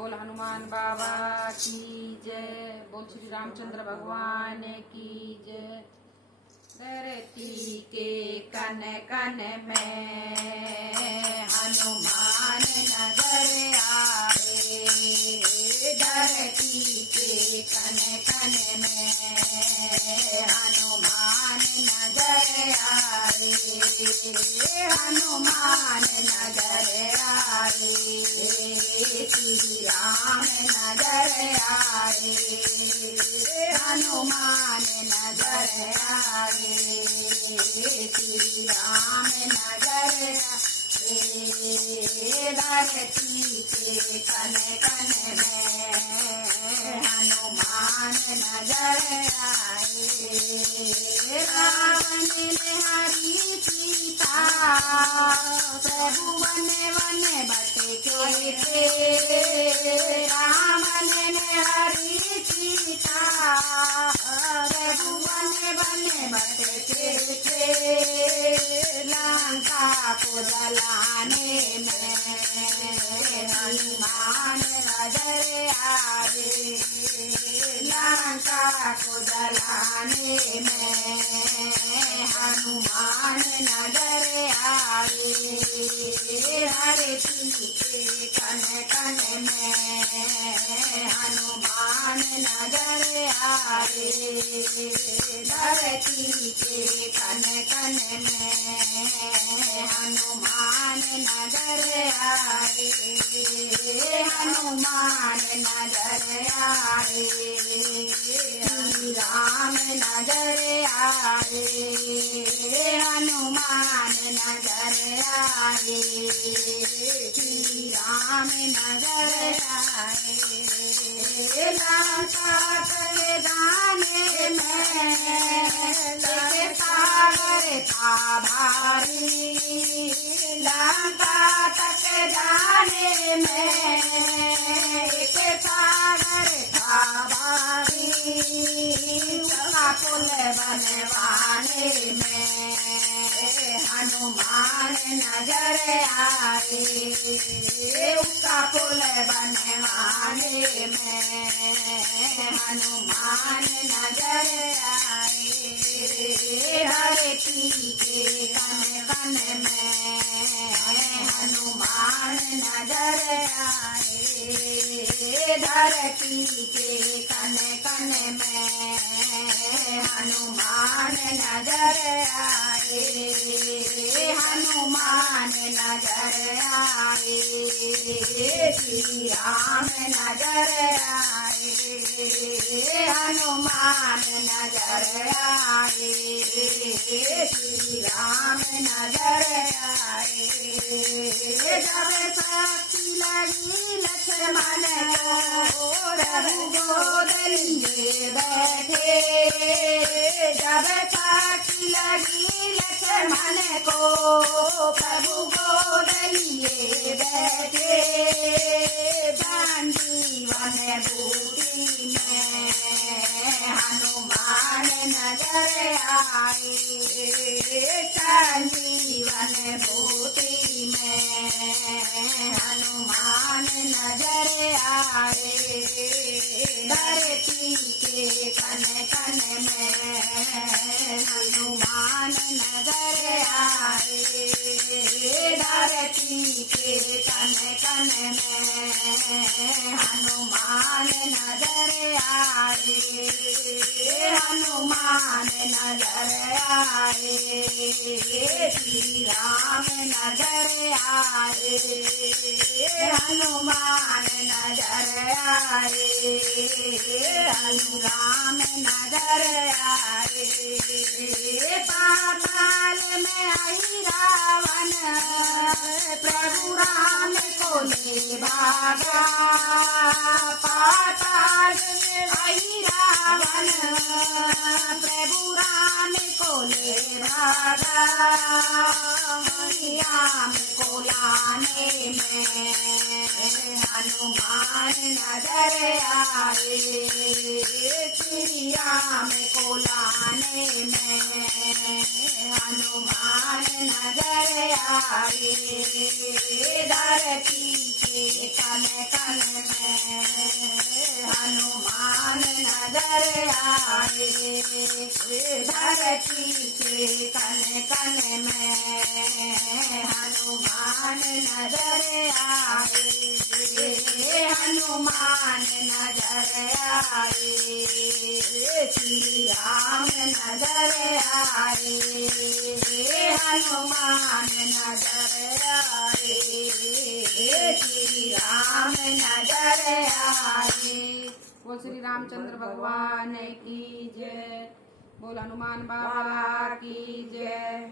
बोल हनुमान बाबा की जय। बोल श्री रामचंद्र भगवान की जय। धरती के कन कन में हनुमान नजर आए। धरती के कन कन में हनुमान नजर आए। हनुमान नजर आए। श्री राम नजर आए। हनुमान नजर आए। श्री राम नजर आए। धरती के कन कन में हनुमान नजर आए। रावण ने हरी सीता प्रभु वन वन भटके थे। रावण ने हरी सीता प्रभु वन वन भटके थे। लंका को जलाने में हनुमान नजर आए। लंका को जलाने में हनुमान नजर आए। धरती के कन कन में हनुमान नजर आए। धरती के कन कन में हनुमान नजर आए। हनुमान नजर आए। श्री राम नजर आए। हनुमान नजर आए। श्री राम नजर आए। लंका के जाने में सागर था भारी। लंका तक जाने में एक सागर था भारी। उसका पुल बनवाने में हनुमान नजर आए। उसका पुल बनवाने में हनुमान नजर आए। धरती के कन कन में हनुमान नजर आए। धरती के कन कन में हनुमान नजर आए। हनुमान नजर आए। श्री राम नजर आए। हनुमान नजर आए। श्री राम नजर आए। जब साक्षी लगी लक्ष्मण को प्रभु गोद लिए बैठे। जब साक्षी लगी लक्ष्मण को प्रभु गोद लिए बैठे। जीवन बूटी में हनुमान नजर आए। जीवन बूटी में हनुमान नजर आए। धरती के कन कन में हनुमान नजर आए। धरती के कन कन में हनुमान नजर आए। हनुमान नजर आए। श्री राम नजर आए। हनुमान नजर आए। राम नजर आए। पाताल में आई रावण प्रभु राम को ले भागा। पाताल में आई रावण प्रभु राम को ले भागा। राम को लाने में हनुमान नजर आए श्री राम को लाने में, हनुमान नजर आए धरती के कन कन में, हनुमान नजर आए धरती के कन कन में, हनुमान नजर आए, हनुमान नजर आए श्री राम नजर आए, हनुमान नजर आए श्री राम नजर आए। बोल श्री रामचंद्र भगवान की जय, बोल हनुमान बाबा की जय।